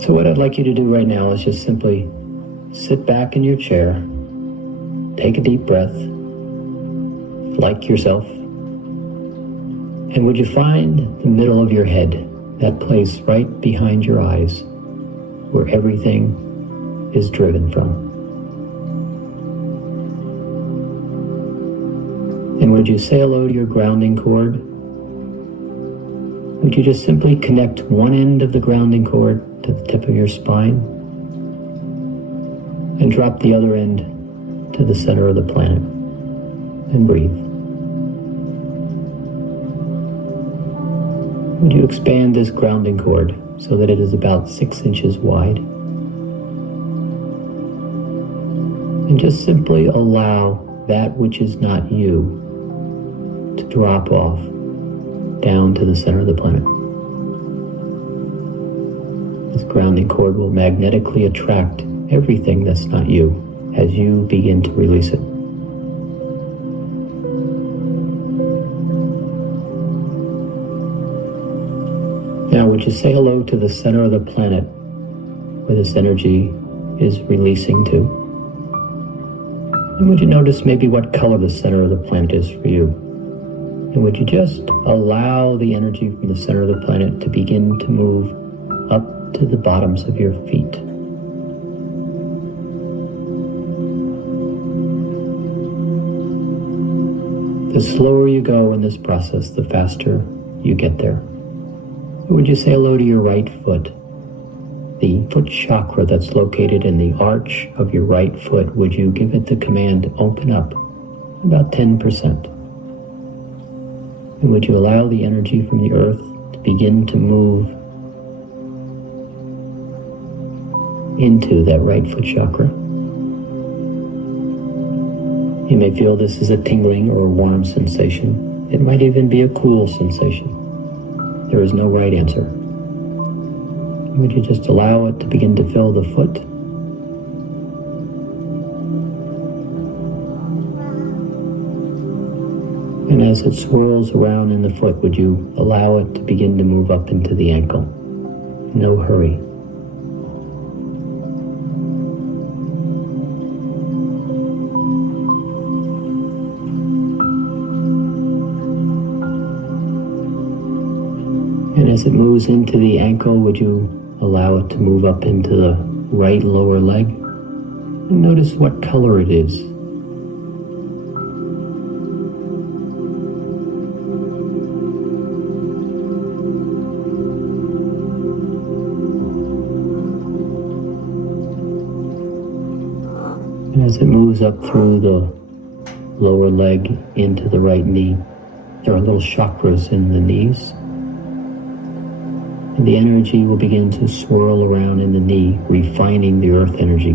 So what I'd like you to do right now is just simply sit back in your chair, take a deep breath, like yourself, and would you find the middle of your head, that place right behind your eyes, where everything is driven from. And would you say hello to your grounding cord? Would you just simply connect one end of the grounding cord to the tip of your spine and drop the other end to the center of the planet and breathe. Would you expand this grounding cord so that it is about 6 inches wide? And just simply allow that which is not you to drop off down to the center of the planet. This grounding cord will magnetically attract everything that's not you as you begin to release it. Now, would you say hello to the center of the planet where this energy is releasing to? And would you notice maybe what color the center of the planet is for you? And would you just allow the energy from the center of the planet to begin to move up to the bottoms of your feet? The slower you go in this process, the faster you get there. Would you say hello to your right foot? The foot chakra that's located in the arch of your right foot, would you give it the command to open up about 10%? And would you allow the energy from the earth to begin to move into that right foot chakra? You may feel this is a tingling or a warm sensation. It might even be a cool sensation. There is no right answer. Would you just allow it to begin to fill the foot? And as it swirls around in the foot, would you allow it to begin to move up into the ankle? No hurry. And as it moves into the ankle, would you allow it to move up into the right lower leg? And notice what color it is. And as it moves up through the lower leg into the right knee, there are little chakras in the knees. And the energy will begin to swirl around in the knee, refining the earth energy,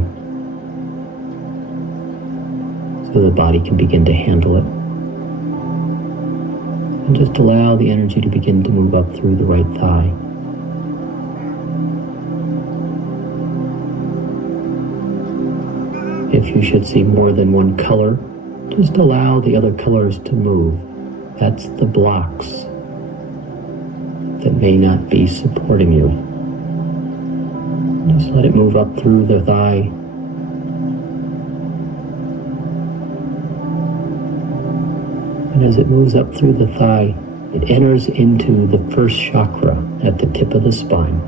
so the body can begin to handle it. And just allow the energy to begin to move up through the right thigh. If you should see more than one color, just allow the other colors to move. That's the blocks that may not be supporting you. Just let it move up through the thigh. And as it moves up through the thigh, it enters into the first chakra at the tip of the spine.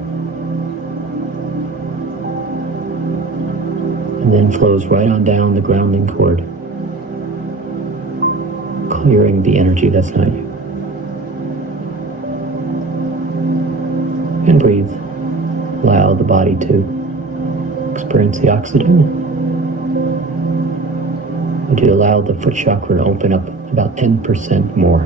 And then flows right on down the grounding cord, clearing the energy that's not you. And breathe. Allow the body to experience the oxygen. Would you allow the foot chakra to open up about 10% more?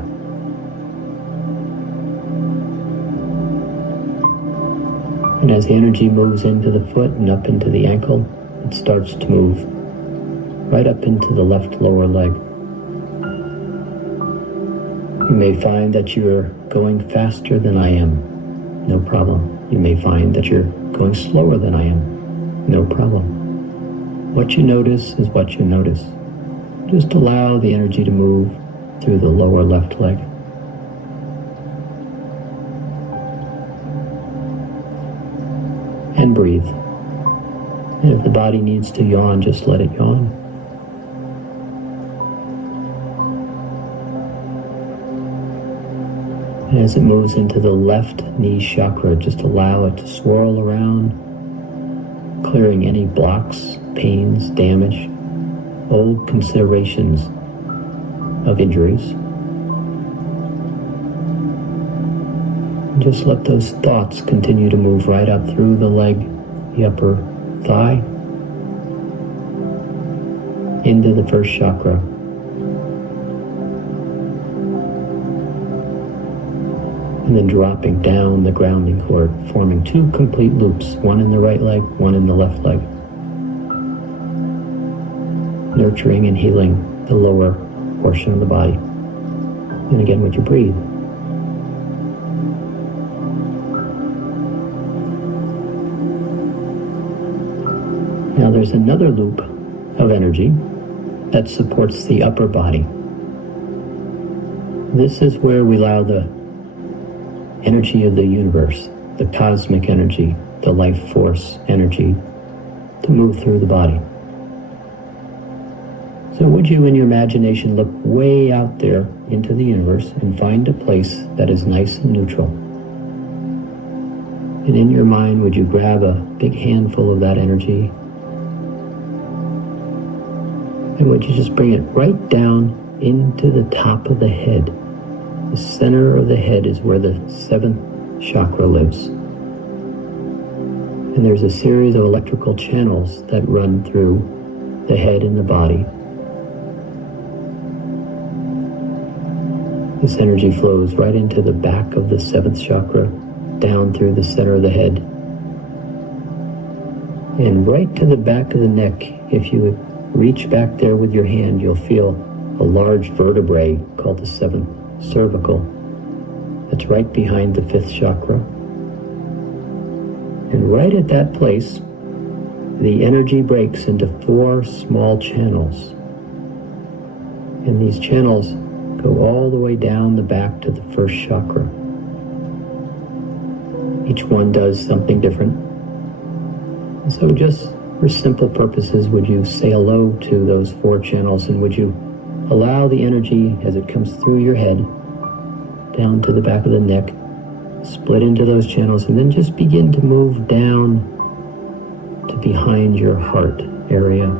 And as the energy moves into the foot and up into the ankle, it starts to move right up into the left lower leg. You may find that you're going faster than I am. No problem. You may find that you're going slower than I am. No problem. What you notice is what you notice. Just allow the energy to move through the lower left leg. And breathe. And if the body needs to yawn, just let it yawn. And as it moves into the left knee chakra, just allow it to swirl around, clearing any blocks, pains, damage, old considerations of injuries. And just let those thoughts continue to move right up through the leg, the upper thigh, into the first chakra. And then dropping down the grounding cord, forming two complete loops, one in the right leg, one in the left leg. Nurturing and healing the lower portion of the body. And again, would you breathe? Now there's another loop of energy that supports the upper body. This is where we allow the energy of the universe, the cosmic energy, the life force energy, to move through the body. So would you, in your imagination, look way out there into the universe and find a place that is nice and neutral? And in your mind, would you grab a big handful of that energy? And would you just bring it right down into the top of the head? The center of the head is where the seventh chakra lives. And there's a series of electrical channels that run through the head and the body. This energy flows right into the back of the seventh chakra, down through the center of the head, and right to the back of the neck. If you would reach back there with your hand, you'll feel a large vertebrae called the seventh cervical. That's right behind the fifth chakra. And right at that place, the energy breaks into 4 small channels. And these channels go all the way down the back to the first chakra. Each one does something different. And so just for simple purposes, would you say hello to those 4 channels, and would you allow the energy as it comes through your head down to the back of the neck, split into those channels, and then just begin to move down to behind your heart area.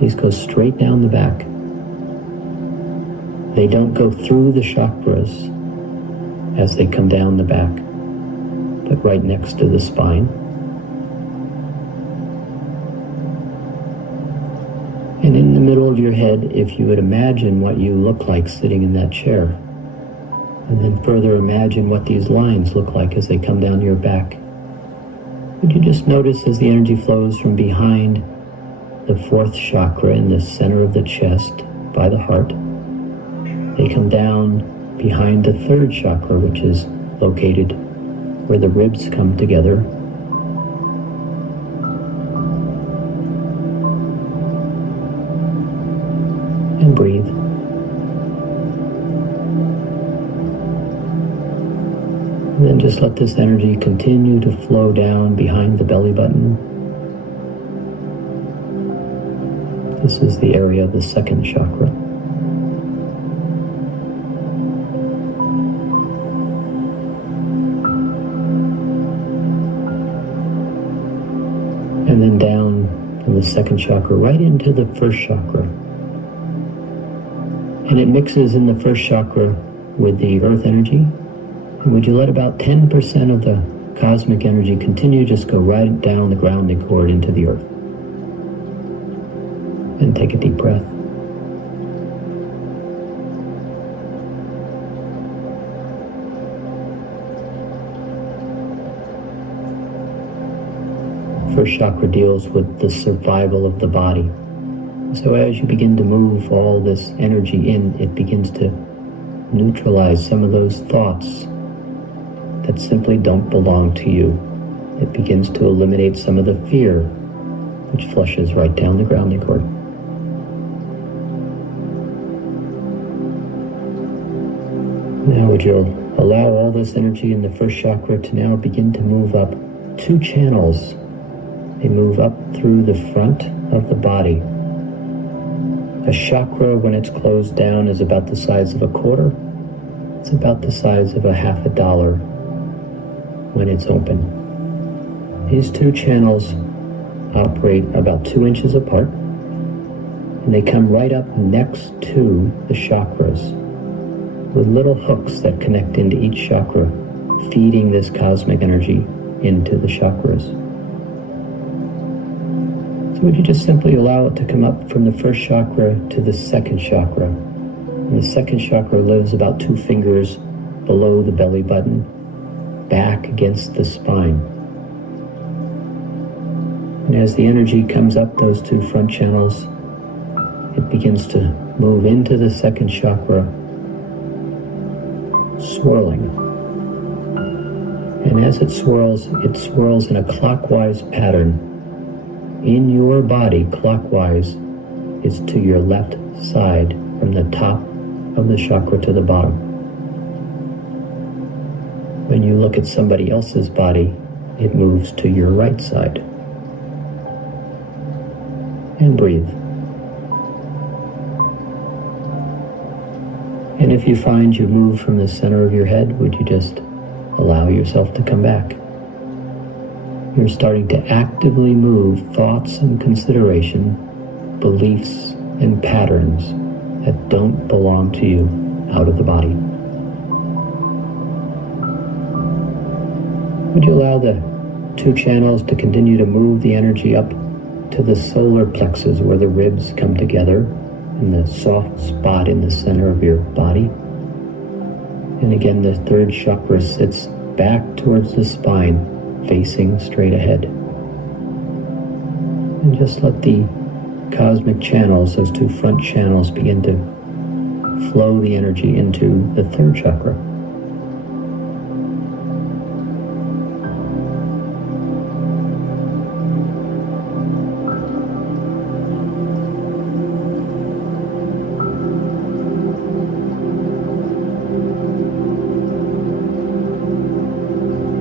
These go straight down the back. They don't go through the chakras as they come down the back, but right next to the spine. And in the middle of your head, if you would imagine what you look like sitting in that chair, and then further imagine what these lines look like as they come down your back, would you just notice as the energy flows from behind the 4th chakra in the center of the chest by the heart, they come down behind the 3rd chakra, which is located where the ribs come together, and breathe. And then just let this energy continue to flow down behind the belly button. This is the area of the 2nd chakra. And then down from the 2nd chakra right into the 1st chakra. And it mixes in the 1st chakra with the earth energy. And would you let about 10% of the cosmic energy continue to just go right down the grounding cord into the earth? And take a deep breath. First chakra deals with the survival of the body. So as you begin to move all this energy in, it begins to neutralize some of those thoughts that simply don't belong to you. It begins to eliminate some of the fear, which flushes right down the grounding cord. Now would you allow all this energy in the 1st chakra to now begin to move up two channels. They move up through the front of the body. A chakra, when it's closed down, is about the size of a quarter. It's about the size of a half a dollar when it's open. These two channels operate about 2 inches apart, and they come right up next to the chakras with little hooks that connect into each chakra, feeding this cosmic energy into the chakras. So would you just simply allow it to come up from the first chakra to the second chakra? And the second chakra lives about 2 fingers below the belly button, back against the spine. And as the energy comes up those 2 front channels, it begins to move into the second chakra, swirling. And as it swirls in a clockwise pattern. In your body, clockwise is to your left side, from the top of the chakra to the bottom. When you look at somebody else's body, it moves to your right side. And breathe. And if you find you move from the center of your head, would you just allow yourself to come back? You're starting to actively move thoughts and consideration, beliefs and patterns that don't belong to you out of the body. Would you allow the 2 channels to continue to move the energy up to the solar plexus, where the ribs come together, in the soft spot in the center of your body? And again, the third chakra sits back towards the spine, facing straight ahead. And just let the cosmic channels, those 2 front channels, begin to flow the energy into the third chakra.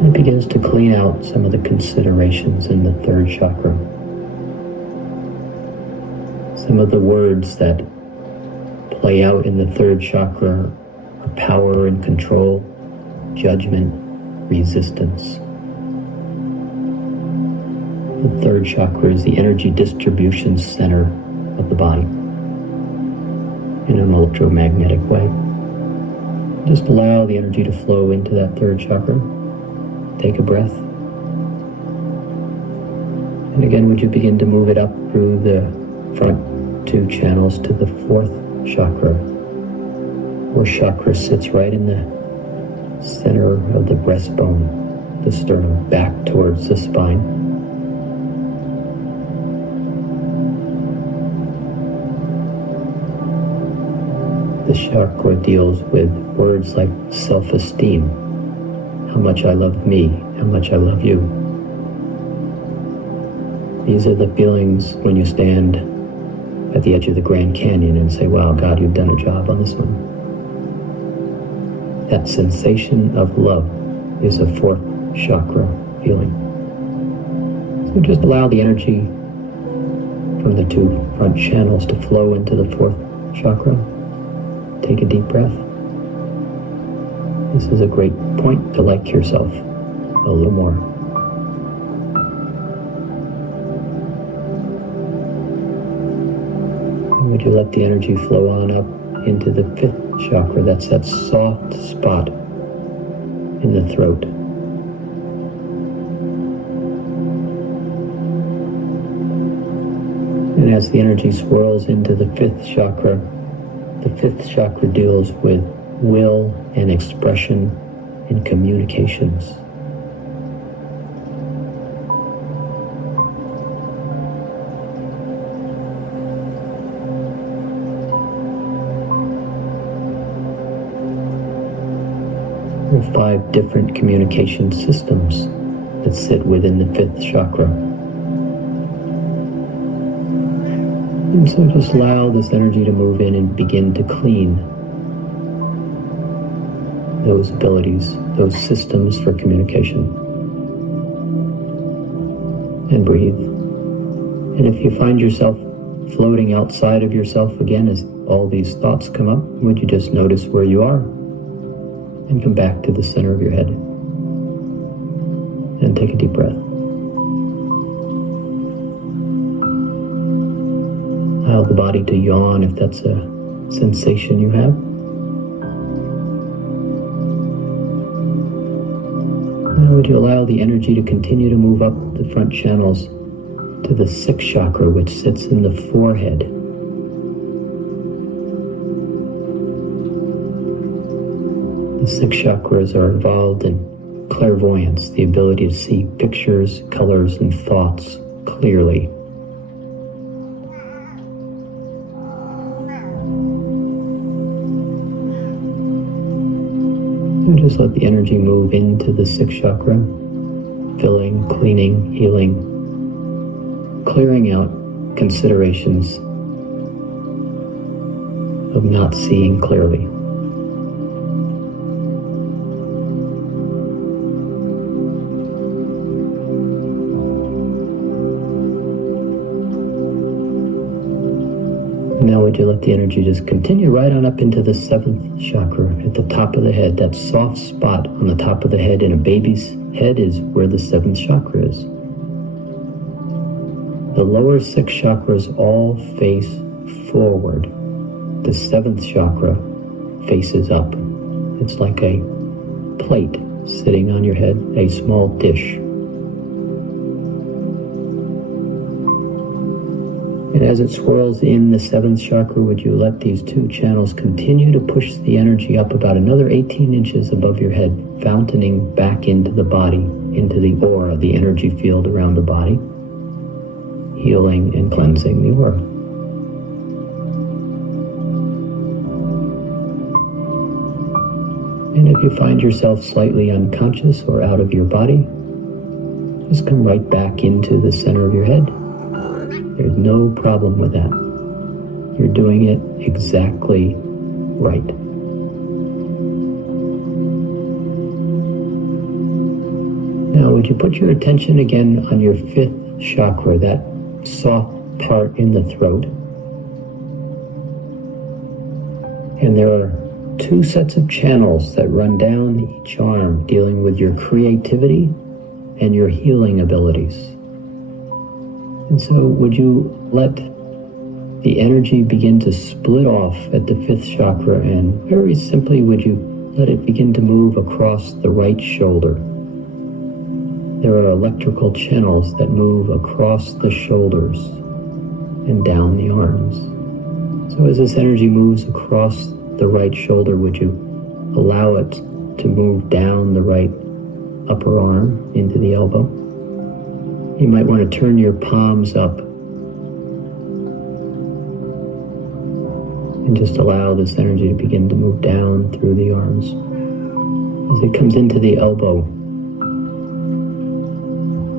It begins to clean out some of the considerations in the third chakra. Some of the words that play out in the third chakra are power and control, judgment, resistance. The third chakra is the energy distribution center of the body in an electromagnetic way. Just allow the energy to flow into that third chakra. Take a breath. And again, would you begin to move it up through the front 2 channels to the 4th chakra, where chakra sits right in the center of the breastbone, the sternum, back towards the spine. The chakra deals with words like self-esteem, how much I love me, how much I love you. These are the feelings when you stand at the edge of the Grand Canyon and say, wow, God, you've done a job on this one. That sensation of love is a 4th chakra feeling. So just allow the energy from the 2 front channels to flow into the 4th chakra. Take a deep breath. This is a great point to like yourself a little more. And would you let the energy flow on up into the 5th chakra? That's that soft spot in the throat. And as the energy swirls into the 5th chakra deals with will and expression and communications. There are 5 different communication systems that sit within the 5th chakra. And so just allow this energy to move in and begin to clean those abilities, those systems for communication. and breathe. And if you find yourself floating outside of yourself again as all these thoughts come up, would you just notice where you are and come back to the center of your head? And take a deep breath. Allow the body to yawn if that's a sensation you have. Now would you allow the energy to continue to move up the front channels to the 6th chakra, which sits in the forehead. The 6 chakras are involved in clairvoyance, the ability to see pictures, colors, and thoughts clearly. And just let the energy move into the 6th chakra, filling, cleaning, healing, clearing out considerations of not seeing clearly. Now would you let the energy just continue right on up into the 7th chakra at the top of the head. That soft spot on the top of the head in a baby's head is where the 7th chakra is. The lower 6 chakras all face forward. The 7th chakra faces up. It's like a plate sitting on your head, a small dish. And as it swirls in the 7th chakra, would you let these 2 channels continue to push the energy up about another 18 inches above your head, fountaining back into the body, into the aura, the energy field around the body, healing and cleansing the aura. And if you find yourself slightly unconscious or out of your body, just come right back into the center of your head. There's no problem with that. You're doing it exactly right. Now, would you put your attention again on your 5th chakra, that soft part in the throat? And there are 2 sets of channels that run down each arm, dealing with your creativity and your healing abilities. And so would you let the energy begin to split off at the 5th chakra, and very simply would you let it begin to move across the right shoulder? There are electrical channels that move across the shoulders and down the arms. So as this energy moves across the right shoulder, would you allow it to move down the right upper arm into the elbow? You might want to turn your palms up and just allow this energy to begin to move down through the arms. As it comes into the elbow,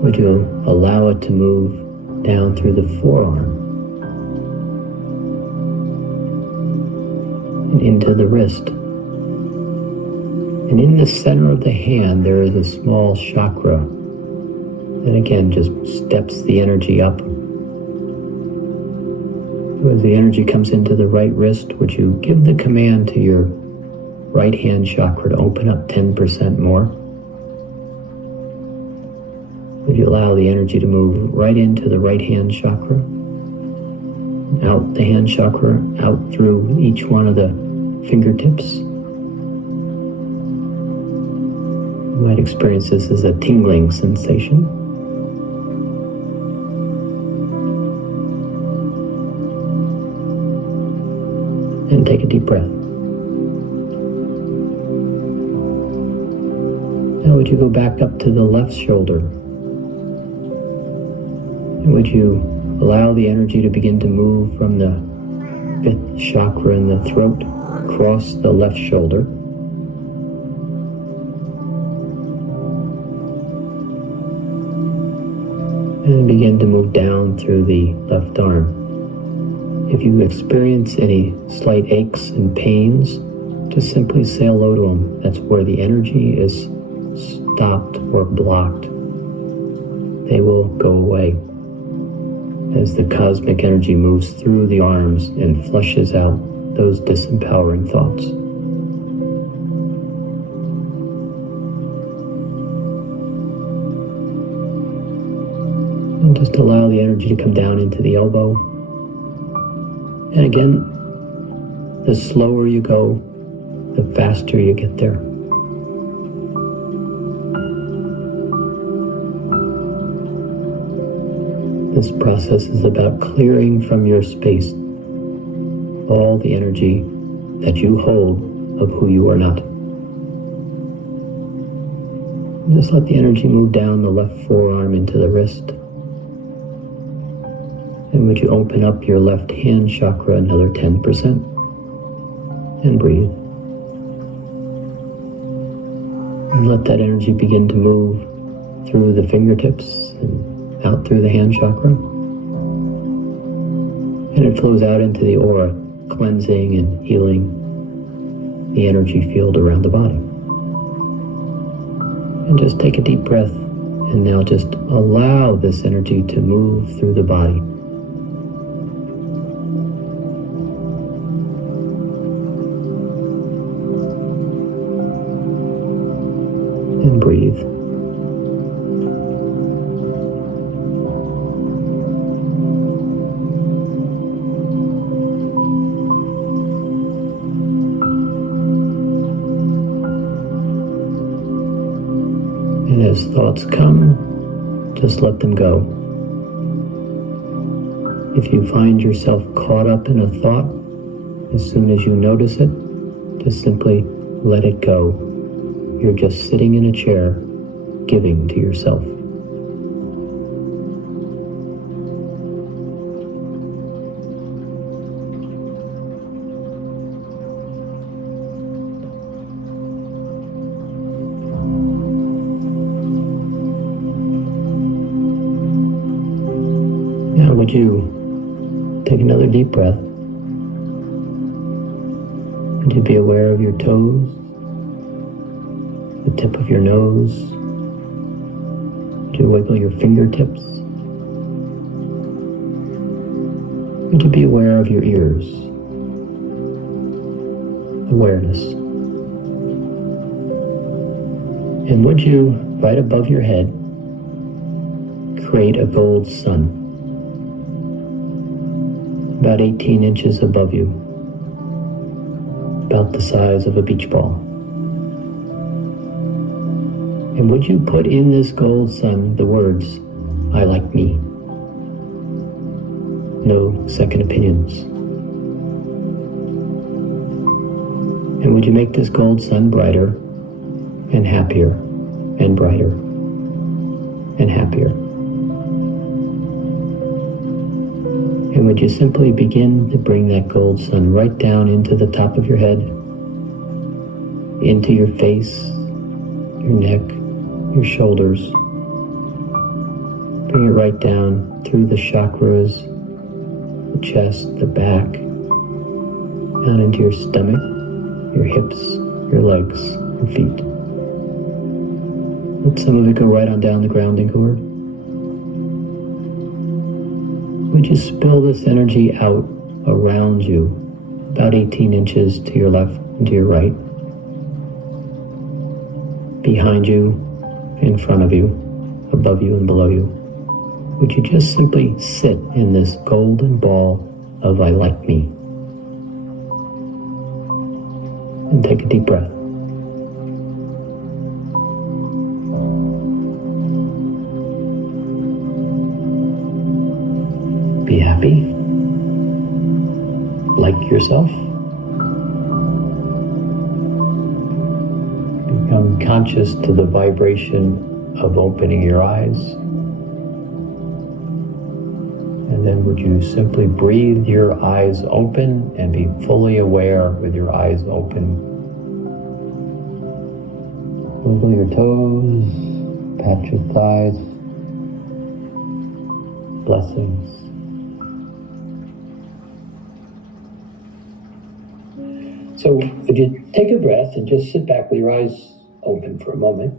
would you allow it to move down through the forearm and into the wrist? And in the center of the hand, there is a small chakra that again just steps the energy up. As the energy comes into the right wrist, would you give the command to your right hand chakra to open up 10% more? Would you allow the energy to move right into the right hand chakra, out the hand chakra, out through each one of the fingertips? You might experience this as a tingling sensation. And take a deep breath. Now would you go back up to the left shoulder? And would you allow the energy to begin to move from the 5th chakra in the throat across the left shoulder? And begin to move down through the left arm. If you experience any slight aches and pains, just simply say hello to them. That's where the energy is stopped or blocked. they will go away as the cosmic energy moves through the arms and flushes out those disempowering thoughts. And just allow the energy to come down into the elbow. And again, the slower you go, the faster you get there. This process is about clearing from your space all the energy that you hold of who you are not. Just let the energy move down the left forearm into the wrist. And would you open up your left hand chakra another 10%? And breathe. And let that energy begin to move through the fingertips and out through the hand chakra. And it flows out into the aura, cleansing and healing the energy field around the body. And just take a deep breath, and now just allow this energy to move through the body. And breathe. And as thoughts come, just let them go. If you find yourself caught up in a thought, as soon as you notice it, just simply let it go. You're just sitting in a chair, giving to yourself. Now would you take another deep breath? Would you be aware of your toes? The tip of your nose? Would you wiggle your fingertips? Would you be aware of your ears? Awareness. And would you, right above your head, create a gold sun, about 18 inches above you, about the size of a beach ball. And would you put in this gold sun the words, "I like me"? No second opinions. And would you make this gold sun brighter and happier and brighter and happier? And would you simply begin to bring that gold sun right down into the top of your head, into your face, your neck, your shoulders. Bring it right down through the chakras, the chest, the back, down into your stomach, your hips, your legs, and feet. Let some of it go right on down the grounding cord. Would you spill this energy out around you, about 18 inches to your left and to your right, behind you, in front of you, above you and below you? Would you just simply sit in this golden ball of "I like me"? And take a deep breath. Be happy. Like yourself. Become conscious to the vibration of opening your eyes. And then would you simply breathe your eyes open and be fully aware with your eyes open. Wiggle your toes, pat your thighs. Blessings. So would you take a breath and just sit back with your eyes open for a moment.